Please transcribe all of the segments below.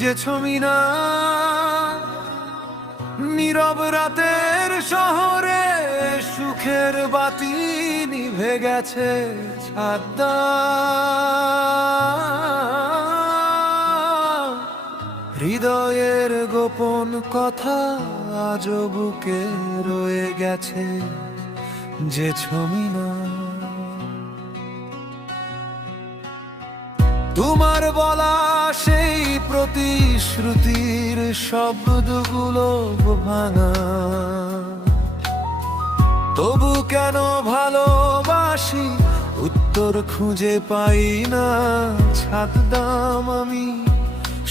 যে ছবি না নীরব রাতের শহরে সুখের বাতি নিভে গেছে ছাদা, হৃদয়ের গোপন কথা আজও বুকে রয়ে গেছে যে ছবি না। তোমার বলা সেই প্রতিশ্রুতির শব্দগুলো ভাঙা, তবু কেন ভালোবাসি উত্তর খুঁজে পাই না। ছাদদাম আমি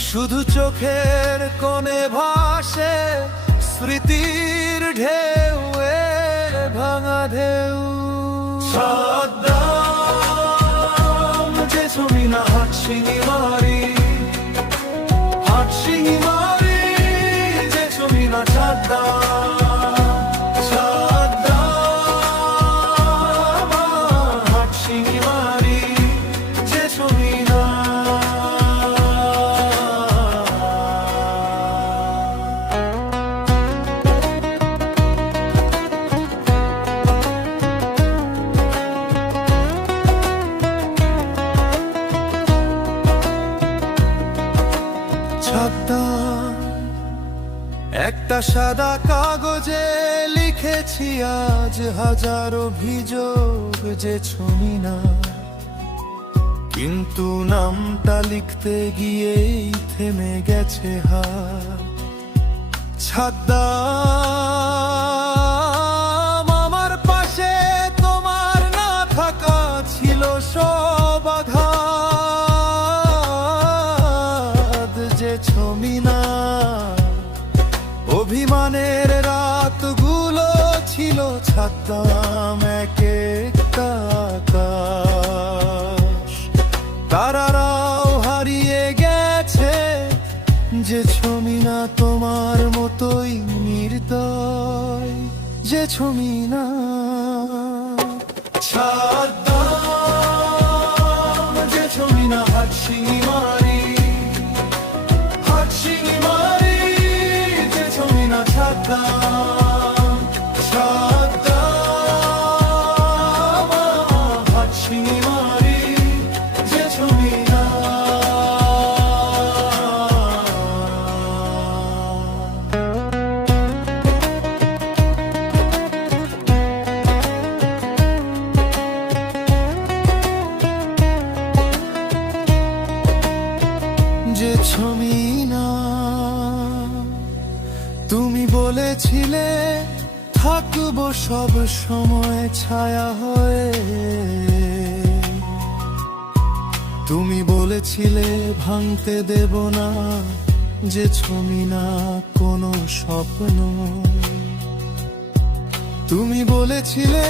শুধু চোখের কোণে ভাসে স্মৃতির ঢেউ, ভাঙা ঢেউ। ছাদদাম যে ছবি না হাটশিঙি মারি, হাটশিঙি মারি যে ছবি না ছাদদাম। একটা সাদা কাগজে লিখেছি আজ হাজার অভিযোগ যে ছবি না, কিন্তু নামটা লিখতে গিয়েই থেমে গেছে হাত। ছাদদাম আমার পাশে তোমার না থাকা ছিল সব আঘাত যে ছবি না। অভিমানের রাতগুলো ছিল ছাদদাম এক একটা আকাশ, তারারাও হারিয়ে গেছে যে ছবি না তোমার মতোই নির্দয় যে ছবি না। ছাদদাম যে ছবি না হাটশিঙি মারি, হাটশিঙি মারি যে ছবি না ছাদদাম। ছাদদাম হাটশিঙি মারি যে ছবি না। যে ছবি না তুমি বলেছিলে থাকবো সব সময় ছায়া হয়ে, তুমি বলেছিলে ভাঙতে দেব না যে ছবি না কোনো স্বপ্ন, তুমি বলেছিলে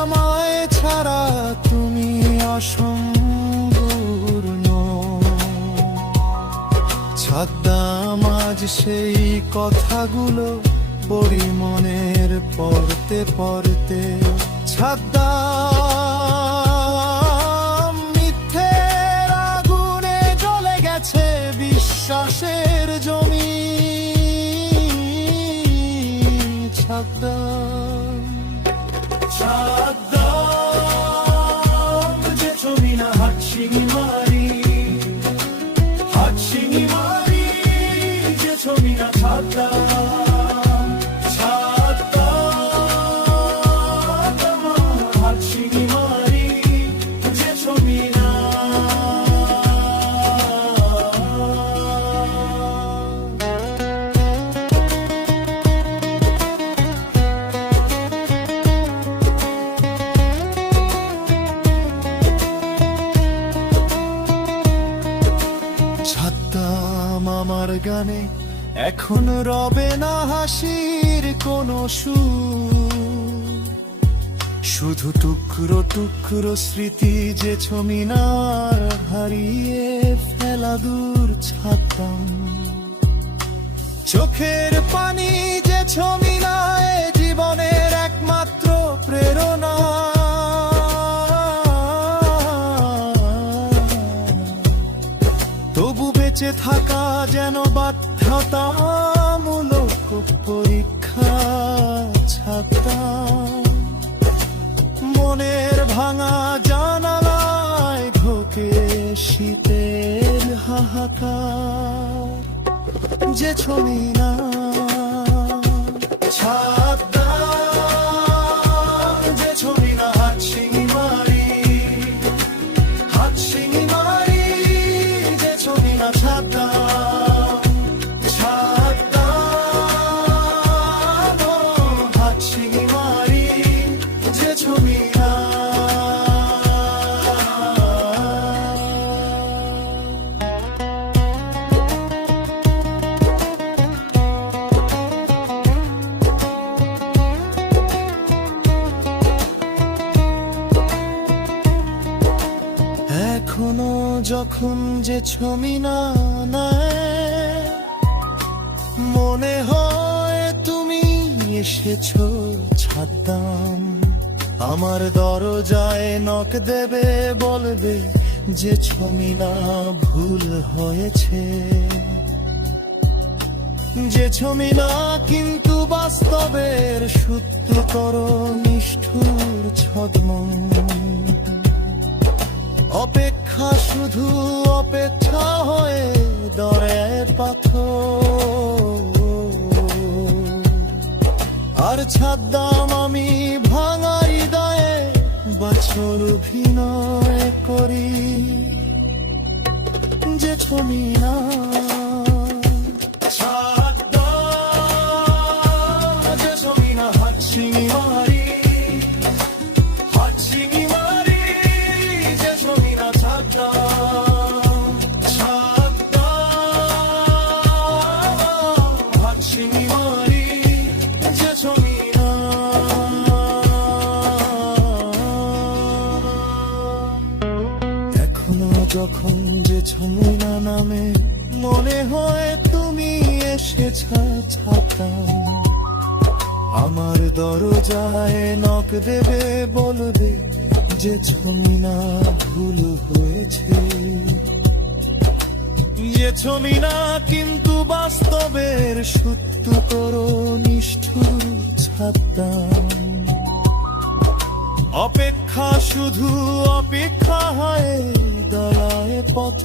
আমায় ছাড়া তুমি অসম্পূর্ণ। ছাদদাম আজ সেই কথাগুলো পড়ি মনের পড়তে পড়তে। ছাদদাম মিথ্যের আগুনে জ্বলে গেছে বিশ্বাসের জমি। ছাদদাম, ছাদদাম যে ছবি না হাটশিঙি মারি, হাটশিঙি মারি যে ছবি না ছাদদাম। ছাদদাম হাটশিঙি মারি যে ছবি না। ছাদদাম আমার গানে এখন রবে না হাসির কোনো সুর, শুধু টুকরো টুকরো স্মৃতি যে ছবি না হারিয়ে ফেলা দূর। ছাদদাম চোখের পানি যে ছবি না জীবনের এক যেন বাধ্যতামূলক পরীক্ষা ছাতা, মনের ভাঙা জানালায় ঢোকে শীতের হাহাকার, যে ছবি না ছাতা, যে ছবি না হাত শিঙি মারি, হাত শিঙি মারি, যে ছবি না ছাতা, ছাতা, হাত শিঙি মারি, যে ছবি না। এখনো যখন যে ছবি না নেয়, মনে হয় তুমি এসেছো ছাড়তাম, আমার দরজায় নক দেবে, বলবে যে ছবি না ভুল হয়েছে, যে ছবি না কিন্তু বাস্তবের সূত্র করো নিষ্ঠুর ছদ্মন, অপেক্ষা শুধু অপেক্ষা হয়ে দরে পাথর, আর ছাড়দাম আমি ভাঙা হৃদয়ে বছর অভিনয় করি, যে ছবি না ছাড়দাম, যে ছবি না হাত শিঙি মারি, হাত শিঙি মারি, যে ছবি না ছাড়দাম, ছাড়দাম, হাত শিঙি মারি, যে ছবি না। এখনো যখন যে ছবি না নামে, মনে হয় তুমি এসেছ ছাড়তাম, আমার দরজায় নক দেবে, বলবে যে ছবি না ভুল হয়েছে, যে ছবি না কিন্তু বাস্তবের সূত্র করো নিষ্ঠুর ছাড়তাম, অপেক্ষা শুধু অপেক্ষা হয় দলায় পথ।